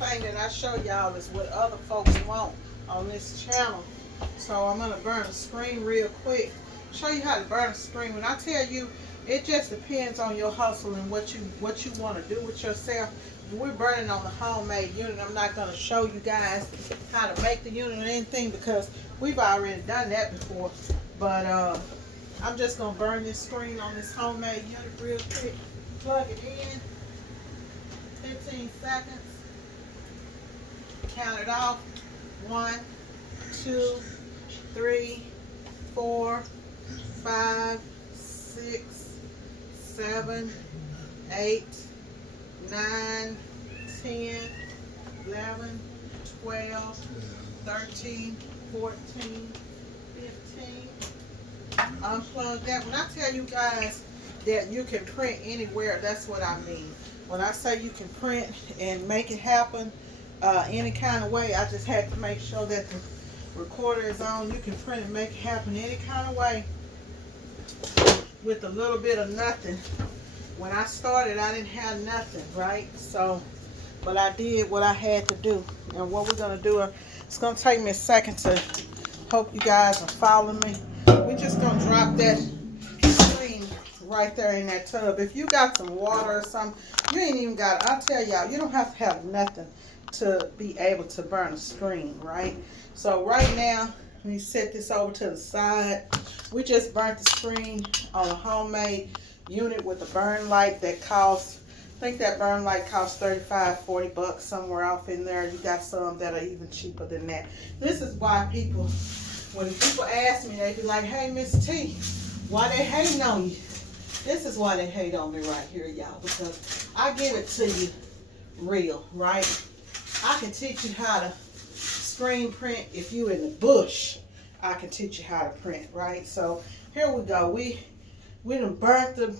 everything that I show y'all is what other folks want on this channel. So I'm gonna burn the screen real quick. Show you how to burn a screen. When I tell you, it just depends on your hustle and what you want to do with yourself. We're burning on the homemade unit. I'm not going to show you guys how to make the unit or anything because we've already done that before. But I'm just going to burn this screen on this homemade unit real quick. Plug it in. 15 seconds. Count it off. 1, 2, 3, 4, 5, 6, 7, 8, 9, 10, 11, 12, 13, 14, 15. Unplug that. When I tell you guys that you can print anywhere, that's what I mean. When I say you can print and make it happen any kind of way, I just had to make sure that the recorder is on. You can print and make it happen any kind of way with a little bit of nothing. When I started, I didn't have nothing, right? So, but I did what I had to do. And what we're going to do, it's going to take me a second to hope you guys are following me. We're just going to drop that screen right there in that tub. If you got some water or something, you ain't even got, I'll tell y'all, you don't have to have nothing to be able to burn a screen, right? So right now, let me set this over to the side. We just burnt the screen on a homemade unit with a burn light that costs, I think that burn light costs 35, 40 bucks somewhere off in there. You got some that are even cheaper than that. This is why people, when people ask me, they be like, hey, Miss T, why they hating on you? This is why they hate on me right here, y'all, because I give it to you real, right? I can teach you how to screen print. If you in the bush, I can teach you how to print, right? So here we go. We done burnt the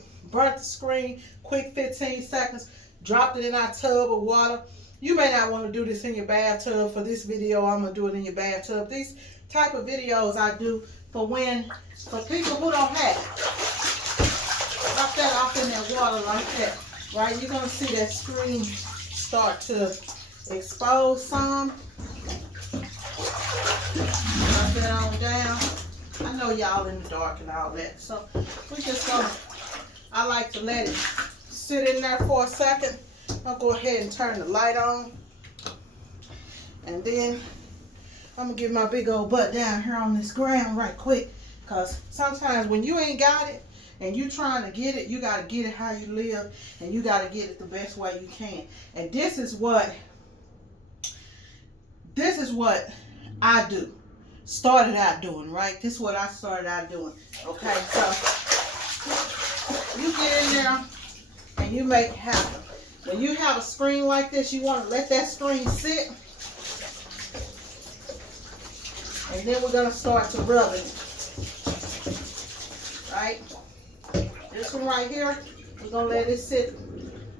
screen, quick 15 seconds, dropped it in our tub of water. You may not want to do this in your bathtub. For this video, I'm going to do it in your bathtub. These type of videos I do for people who don't have it. Drop that off in that water like that, right? You're going to see that screen start to expose some. Drop that on down. I know y'all in the dark and all that, so we just gonna, I like to let it sit in there for a second. I'll go ahead and turn the light on, and then I'm gonna get my big old butt down here on this ground right quick, because sometimes when you ain't got it and you trying to get it, you gotta get it how you live, and you gotta get it the best way you can. And this is what I do. Started out doing, right? This is what I started out doing. Okay, so you get in there and you make it happen. When you have a screen like this, you want to let that screen sit, and then we're going to start to rub it. Right? This one right here, we're going to let it sit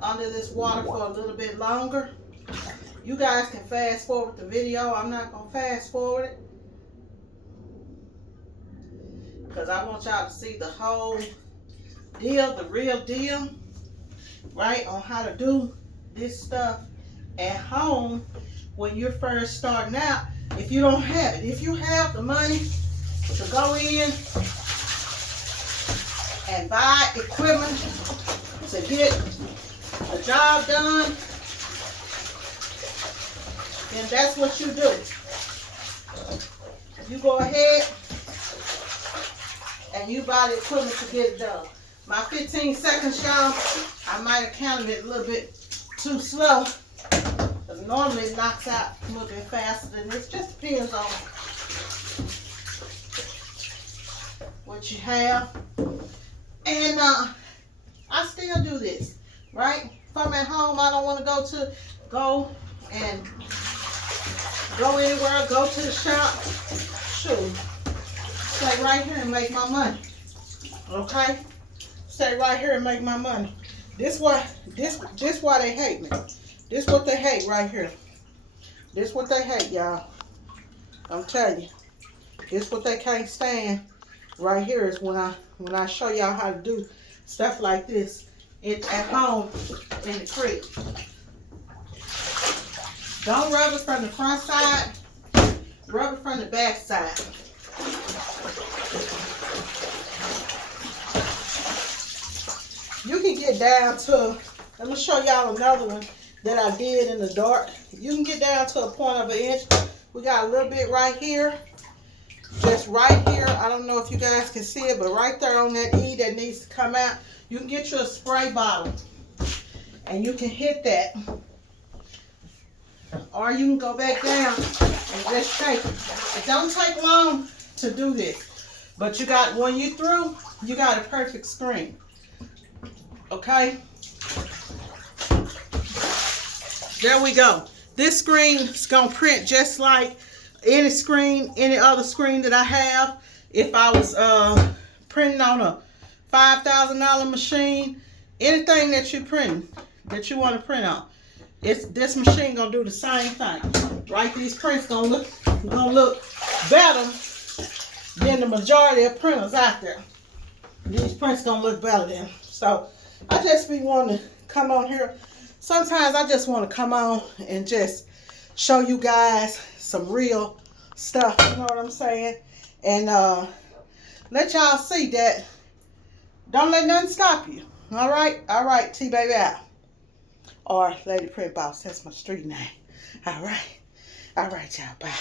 under this water for a little bit longer. You guys can fast forward the video. I'm not going to fast forward it, because I want y'all to see the whole deal, the real deal, right, on how to do this stuff at home when you're first starting out. If you don't have it, if you have the money to go in and buy equipment to get the job done, then that's what you do. You go ahead and you buy the equipment to get it done. My 15 seconds, y'all, I might have counted it a little bit too slow, because normally it knocks out a little bit faster than this. Just depends on what you have. And I still do this, right? If I'm at home, I don't want to go anywhere, go to the shop. Shoot. Stay right here and make my money. Okay? Stay right here and make my money. This why they hate me. This what they hate right here. This what they hate, y'all. I'm telling you. This what they can't stand right here is when I show y'all how to do stuff like this at home in the crib. Don't rub it from the front side. Rub it from the back side. You can get down to, let me show y'all another one that I did in the dark. You can get down to a point of an inch. We got a little bit right here. Just right here. I don't know if you guys can see it, but right there on that E that needs to come out. You can get you a spray bottle and you can hit that. Or you can go back down and just take it. It don't take long to do this. But you got, when you through, you got a perfect screen. Okay? There we go. This screen is going to print just like any screen, any other screen that I have. If I was printing on a $5,000 machine, anything that you print, that you want to print on, this machine gonna do the same thing. Right? These prints gonna look better than the majority of printers out there. These prints gonna look better than. So I just be wanting to come on here. Sometimes I just want to come on and just show you guys some real stuff. You know what I'm saying? And let y'all see that. Don't let nothing stop you. All right? All right, T-Baby out. Or Lady PrintBoss, that's my street name. All right, y'all, bye.